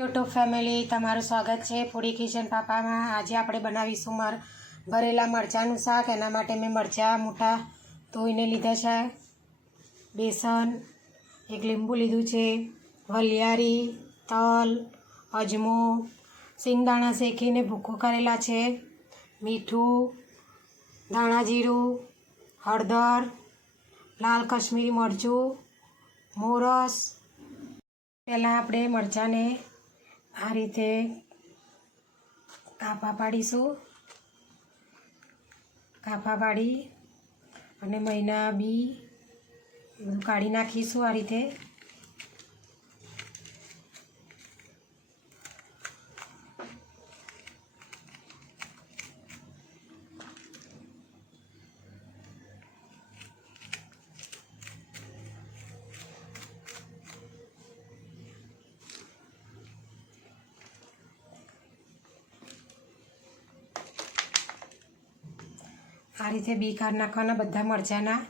YouTube family તમારું સ્વાગત છે ફૂડી કિચન પાપામાં। આજે આપણે બનાવીશું ભરેલા મરચાંનું શાક। એના માટે મેં મરચાં મોટા ધોઈને લીધા છે, બેસન, એક લીંબુ લીધું છે, વલિયારી, તલ, અજમો, સિંગદાણા શેકીને ભૂકો કરેલા છે, મીઠું, ધાણા જીરું, હળદર, લાલ કશ્મીરી મરચું, મોરસ। પહેલાં આપણે મરચાંને આ રીતે કાપા પાડીશું। કાપા પાડી અને મહિના બી બધું કાઢી નાખીશું આ રીતે। આ રીતે બી કાઢી નાખવાના બધા મરચાંના।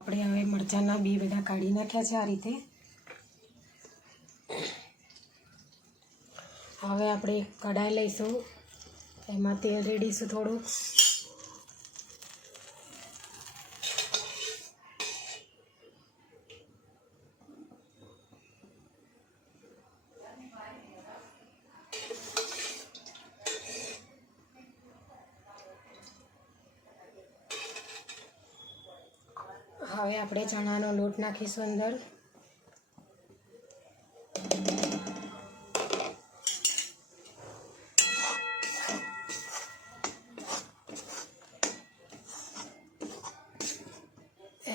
આપણે હવે મરચાંના બી બધા કાઢી નાખ્યા છે આ રીતે। હવે આપણે કઢાઈ લઈશું, એમાં તેલ રેડીશું થોડું। હવે આપણે ચણાનો લોટ નાખીશું અંદર।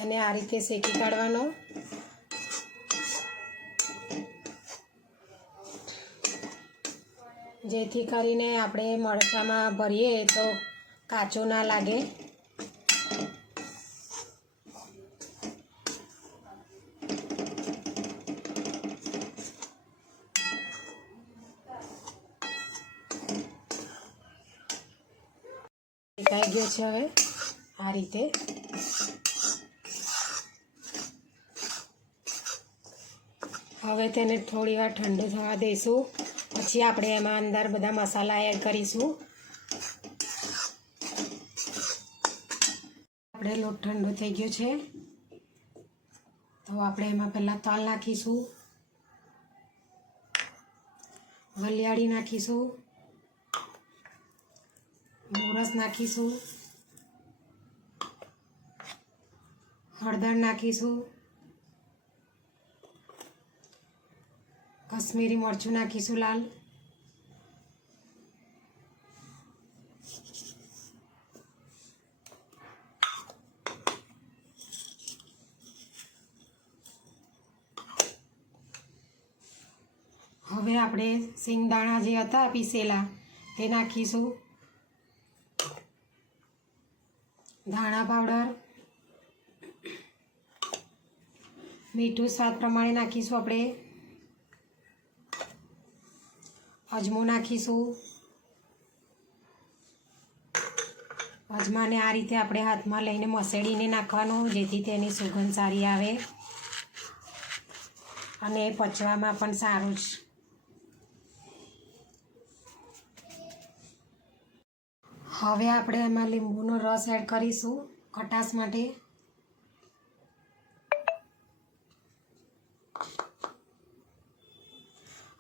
એને આ રીતે શેકી કાઢવાનો। જેથી કરીને આપણે મરચાંમાં ભરીએ તો કાચો ના લાગે। શેકાઈ ગયો છે હવે આ રીતે। હવે તેને થોડી વાર ઠંડુ થવા દઈશું, પછી આપણે એમાં અંદર બધા મસાલા એડ કરીશું। આપણે લોટ ઠંડો થઈ ગયો છે તો આપણે એમાં પહેલાં તલ નાખીશું, વલિયારી નાખીશું, મોરસ નાખીશું, હળદર નાખીશું, કશ્મીરી મરચું નાખીશું લાલ, હવે આપણે સિંગદાણા જે હતા પીસેલા તે નાખીશું, ધાણા પાવડર, મીઠું સ્વાદ પ્રમાણે નાખીશું આપણે, અજમો નાખીશું। અજમાને આ રીતે આપણે હાથમાં લઈને મસળીને નાખવાનું, જેથી તેની સુગંધ સારી આવે અને પચવામાં પણ સારું છે। હવે આપણે એમાં લીંબુનો રસ એડ કરીશું ખટાશ માટે।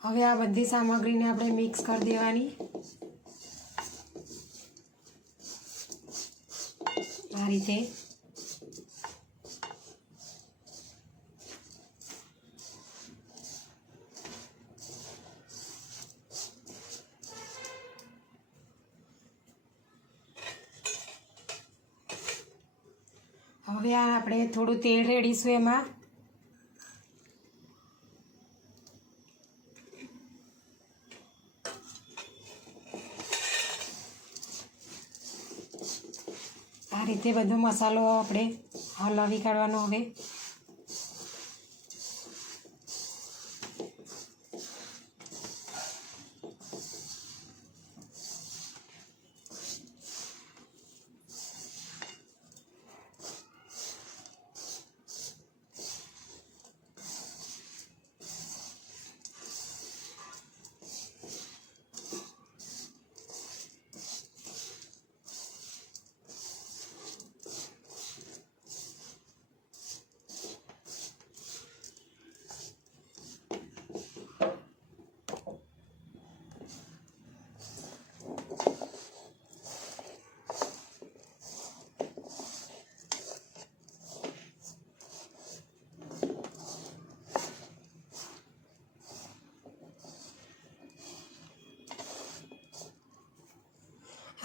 હવે આ બધી સામગ્રીને આપણે મિક્સ કરી દેવાની આ રીતે। હવે આ આપણે થોડું તેલ રેડીશું એમાં। આ રીતે બધો મસાલો આપણે હલાવી કાઢવાનો। હવે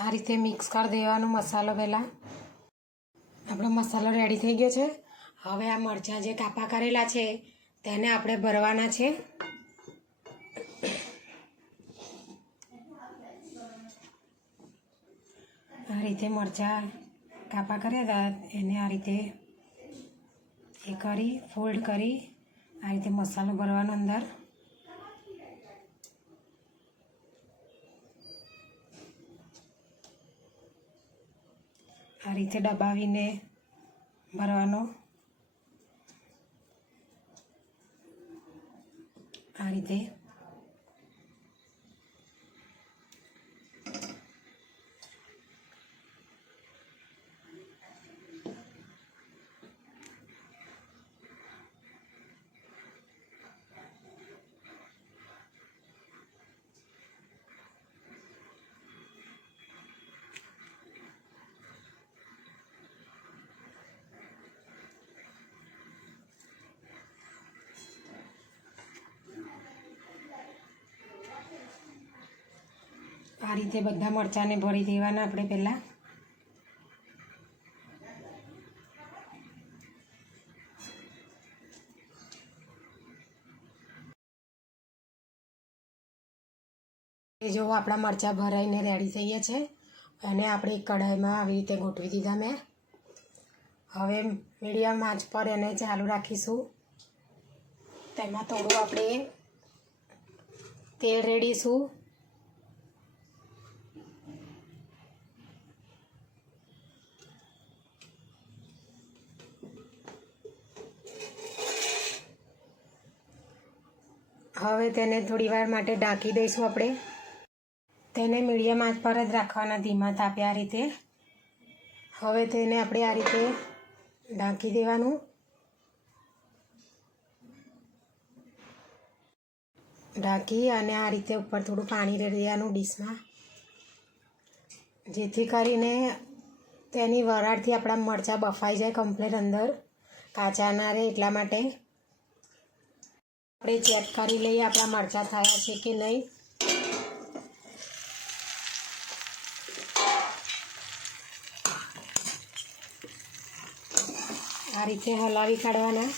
આ રીતે મિક્સ કરી દેવાનો મસાલો પહેલાં. આપણો મસાલો રેડી થઈ ગયો છે. હવે આ મરચાં જે કાપા કરેલા છે તેને આપણે ભરવાના છે. આ રીતે મરચાં કાપા કર્યા હતા એને આ રીતે એ કરી ફોલ્ડ કરી આ રીતે મસાલો ભરવાનો અંદર. આ રીતે દબાવીને ભરવાનો. આ રીતે બધા મરચાંને ભરી દેવાના આપણે પહેલાં. જો આપણા મરચાં ભરાઈને રેડી થઈ ગયા છે અને આપણે એક કઢાઈમાં આવી રીતે ગોઠવી દીધા મેં. હવે મીડિયમ આંચ પર એને ચાલુ રાખીશું. તેમાં થોડું આપણે તેલ રેડીશું. હવે તેને થોડી વાર માટે ઢાંકી દઈશું આપણે. તેને મીડિયમ આંચ પર જ રાખવાના, ધીમા તાપે આ રીતે. હવે તેને આપણે આ રીતે ઢાંકી દેવાનું. ઢાંકી અને આ રીતે ઉપર થોડું પાણી રેડી દેવાનું ડીશમાં, જેથી કરીને તેની વરાળથી આપણા મરચાં બફાઈ જાય કમ્પ્લીટ, અંદર કાચા ના રહે. એટલા માટે આપણે ચેક કરી લઈએ આપણા મરચાં થયા છે કે નહીં. આ રીતે હલાવી કાઢવાના.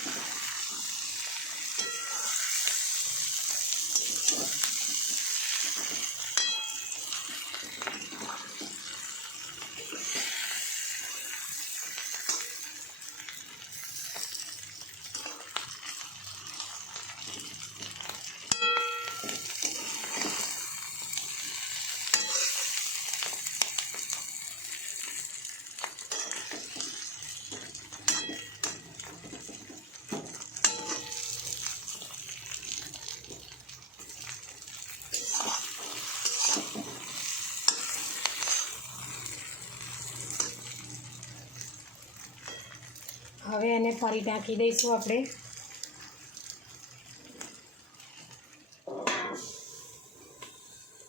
હવે એને ફરી ઢાંકી દઈશું આપણે.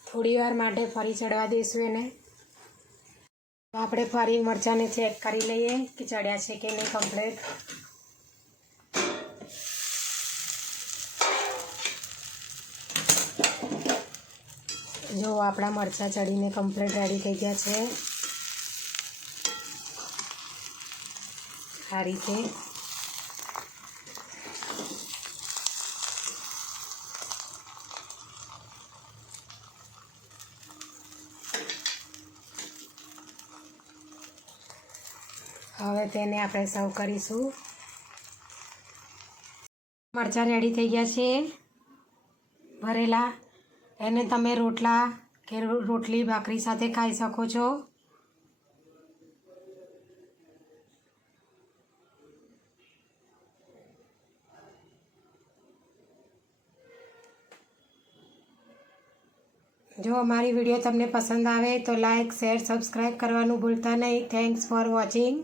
થોડી વાર માટે ફરી ચડવા દઈશું એને. આપણે ફરી મરચાંને ચેક કરી લઈએ કે ચડ્યા છે કે નહીં કમ્પ્લીટ. જો આપણા મરચાં ચડીને કમ્પ્લીટ રેડી થઈ ગયા છે. આ રીતે હવે તેને આપણે સર્વ કરીશું. મરચાં રેડી થઈ ગયા છે ભરેલા. એને તમે રોટલા કે રોટલી ભાખરી સાથે ખાઈ શકો છો. જો અમારી વિડીયો તમને પસંદ આવે તો લાઈક, શેર, સબસ્ક્રાઈબ કરવાનું ભૂલતા નહીં. Thanks for watching.